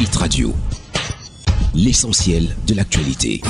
Hit Radio, l'essentiel de l'actualité.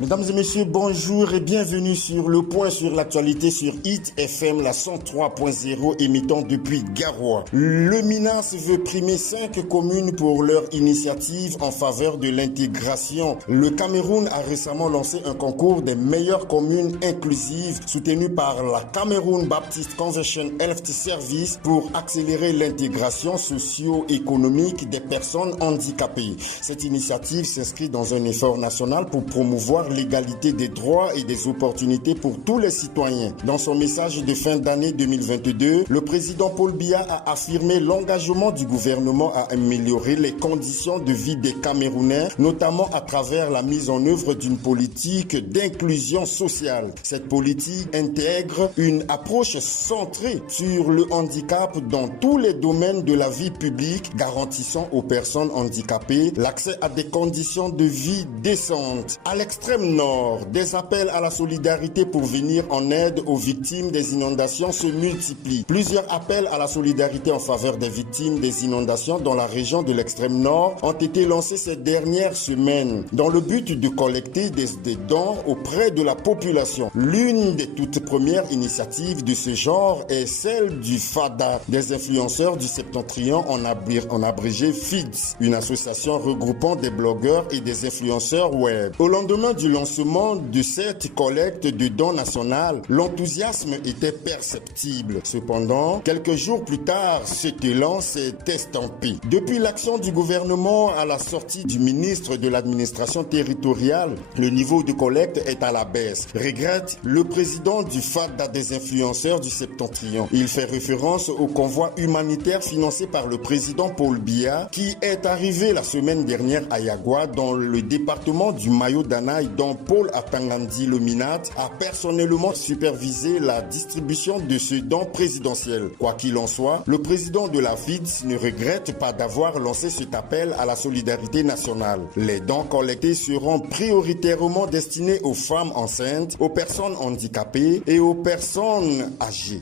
Mesdames et messieurs, bonjour et bienvenue sur le point sur l'actualité sur Hit FM, la 103.0 émettant depuis Garoua. Le MINAS veut primer 5 communes pour leur initiative en faveur de l'intégration. Le Cameroun a récemment lancé un concours des meilleures communes inclusives soutenu par la Cameroun Baptist Conversion Health Service pour accélérer l'intégration socio-économique des personnes handicapées. Cette initiative s'inscrit dans un effort national pour promouvoir l'égalité des droits et des opportunités pour tous les citoyens. Dans son message de fin d'année 2022, le président Paul Biya a affirmé l'engagement du gouvernement à améliorer les conditions de vie des Camerounais, notamment à travers la mise en œuvre d'une politique d'inclusion sociale. Cette politique intègre une approche centrée sur le handicap dans tous les domaines de la vie publique, garantissant aux personnes handicapées l'accès à des conditions de vie décentes. À l'extrême nord, des appels à la solidarité pour venir en aide aux victimes des inondations se multiplient. Plusieurs appels à la solidarité en faveur des victimes des inondations dans la région de l'extrême nord ont été lancés ces dernières semaines dans le but de collecter des dons auprès de la population. L'une des toutes premières initiatives de ce genre est celle du FADA, des influenceurs du Septentrion en abrégé FIDS, une association regroupant des blogueurs et des influenceurs web. Au lendemain du lancement de cette collecte de dons nationale, l'enthousiasme était perceptible. Cependant, quelques jours plus tard, cet élan s'est estampé. Depuis l'action du gouvernement à la sortie du ministre de l'administration territoriale, le niveau de collecte est à la baisse, regrette le président du FADA des influenceurs du Septentrion. Il fait référence au convoi humanitaire financé par le président Paul Biya qui est arrivé la semaine dernière à Yagua dans le département du Mayo-Danaï, dont Paul Atangandi le Minat a personnellement supervisé la distribution de ce don présidentiel. Quoi qu'il en soit, le président de la FIDS ne regrette pas d'avoir lancé cet appel à la solidarité nationale. Les dons collectés seront prioritairement destinés aux femmes enceintes, aux personnes handicapées et aux personnes âgées.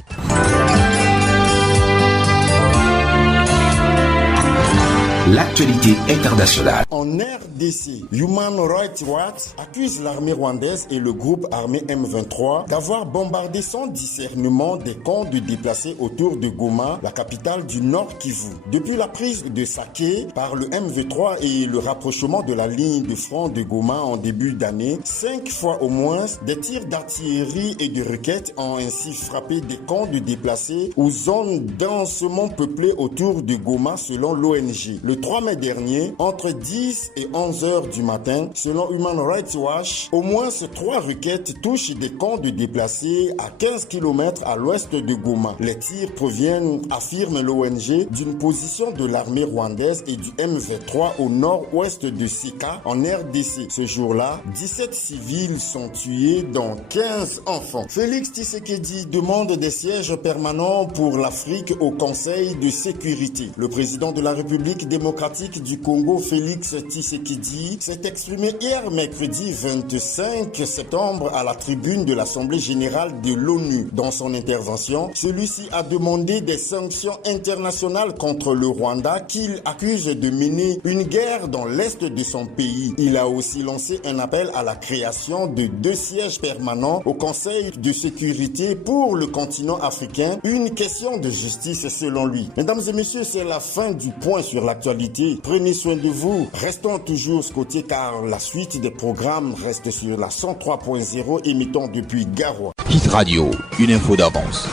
L'actualité internationale. En RDC, Human Rights Watch accuse l'armée rwandaise et le groupe armé M23 d'avoir bombardé sans discernement des camps de déplacés autour de Goma, la capitale du Nord Kivu. Depuis la prise de Saké par le M23 et le rapprochement de la ligne de front de Goma en début d'année, 5 fois au moins, des tirs d'artillerie et de roquettes ont ainsi frappé des camps de déplacés ou zones densément peuplées autour de Goma selon l'ONG. Le 3 mai dernier, entre 10 et 11 heures du matin, selon Human Rights Watch, au moins 3 roquettes touchent des camps de déplacés à 15 km à l'ouest de Goma. Les tirs proviennent, affirme l'ONG, d'une position de l'armée rwandaise et du M23 au nord-ouest de Sika en RDC. Ce jour-là, 17 civils sont tués dont 15 enfants. Félix Tshisekedi demande des sièges permanents pour l'Afrique au Conseil de sécurité. Le président de la République démocratique du Congo, Félix Tshisekedi, s'est exprimé hier mercredi 25 septembre à la tribune de l'Assemblée générale de l'ONU. Dans son intervention, celui-ci a demandé des sanctions internationales contre le Rwanda qu'il accuse de mener une guerre dans l'est de son pays. Il a aussi lancé un appel à la création de 2 sièges permanents au Conseil de sécurité pour le continent africain, une question de justice selon lui. Mesdames et messieurs, c'est la fin du point sur l'actualité. Prenez soin de vous. Restons toujours scotchés car la suite des programmes reste sur la 103.0 émettant depuis Garoua. Hit Radio, une info d'avance.